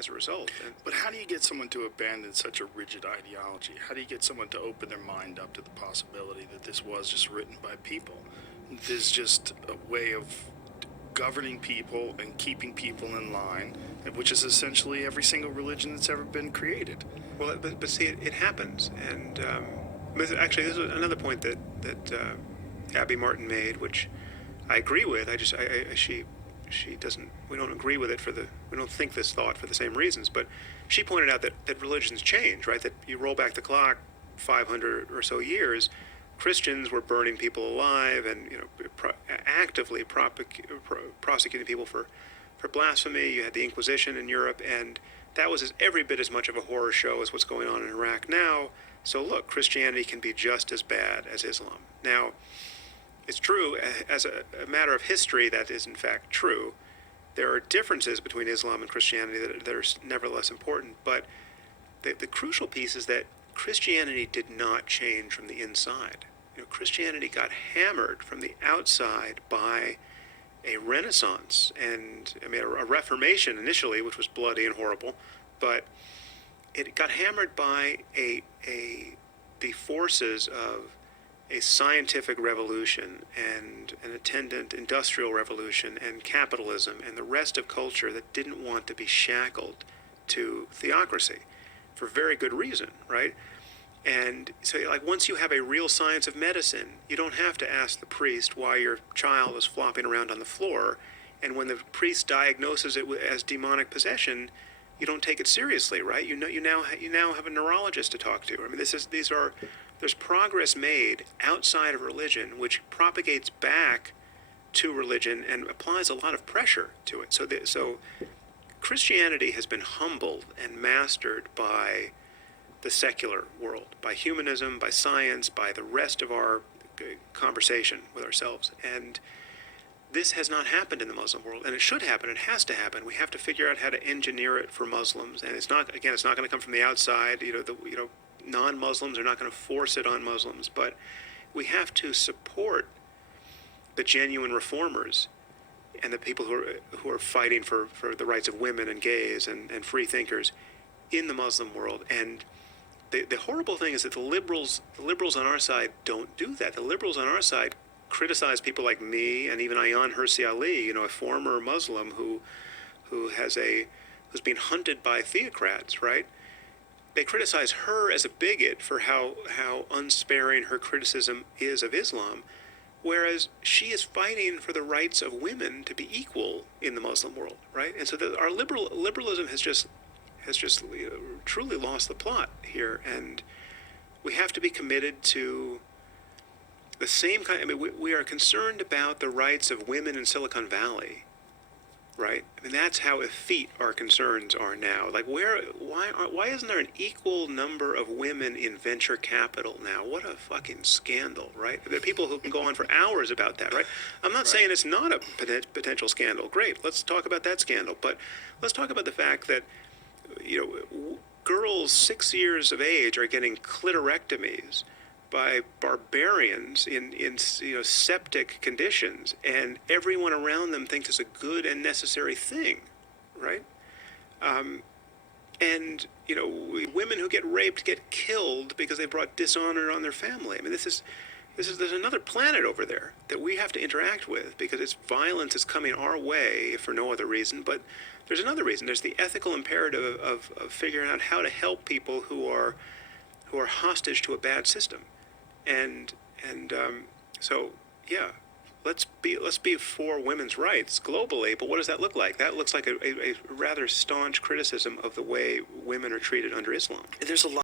as a result. And But how do you get someone to abandon such a rigid ideology? How do you get someone to open their mind up to the possibility that this was just written by people? There's just a way of governing people and keeping people in line, which is essentially every single religion that's ever been created. well, but see, it happens, and actually, this is another point that Abby Martin made, which I agree with. She doesn't. We don't agree with it we don't think this thought for the same reasons. But she pointed out that religions change, right? That you roll back the clock 500 or so years, Christians were burning people alive and actively prosecuting people for blasphemy. You had the Inquisition in Europe, and that was every bit as much of a horror show as what's going on in Iraq now. So look, Christianity can be just as bad as Islam. Now, it's true, as a matter of history, that is in fact true. There are differences between Islam and Christianity that are nevertheless important, but the crucial piece is that Christianity did not change from the inside. Christianity got hammered from the outside by a renaissance and, a reformation initially, which was bloody and horrible, but it got hammered by the forces of a scientific revolution and an attendant industrial revolution and capitalism and the rest of culture that didn't want to be shackled to theocracy for very good reason, right? And so, once you have a real science of medicine, you don't have to ask the priest why your child is flopping around on the floor, and when the priest diagnoses it as demonic possession, you don't take it seriously, right? You now have a neurologist to talk to. There's progress made outside of religion, which propagates back to religion and applies a lot of pressure to it. So Christianity has been humbled and mastered by the secular world, by humanism, by science, by the rest of our conversation with ourselves. And this has not happened in the Muslim world, and it should happen. It has to happen. We have to figure out how to engineer it for Muslims, and it's not going to come from the outside. Non-Muslims are not going to force it on Muslims, but we have to support the genuine reformers and the people who are fighting for the rights of women and gays and free thinkers in the Muslim world. And the horrible thing is that the liberals on our side don't do that. The liberals on our side criticize people like me and even Ayaan Hirsi Ali, a former Muslim who's been hunted by theocrats, right? They criticize her as a bigot for how unsparing her criticism is of Islam, whereas she is fighting for the rights of women to be equal in the Muslim world, right? And so our liberalism has just truly lost the plot here, and we have to be committed to the same kind. We are concerned about the rights of women in Silicon Valley, right? That's how effete our concerns are now. Why isn't there an equal number of women in venture capital now? What a fucking scandal, right? There are people who can go on for hours about that, right? I'm not saying it's not a potential scandal. Great, let's talk about that scandal. But let's talk about the fact that, girls 6 years of age are getting clitorectomies by barbarians in septic conditions, and everyone around them thinks it's a good and necessary thing, right? And women who get raped get killed because they brought dishonor on their family. There's another planet over there that we have to interact with because its violence is coming our way for no other reason. But there's another reason. There's the ethical imperative of figuring out how to help people who are hostage to a bad system. So let's be for women's rights globally. But what does that look like? That looks like a rather staunch criticism of the way women are treated under Islam. There's a lot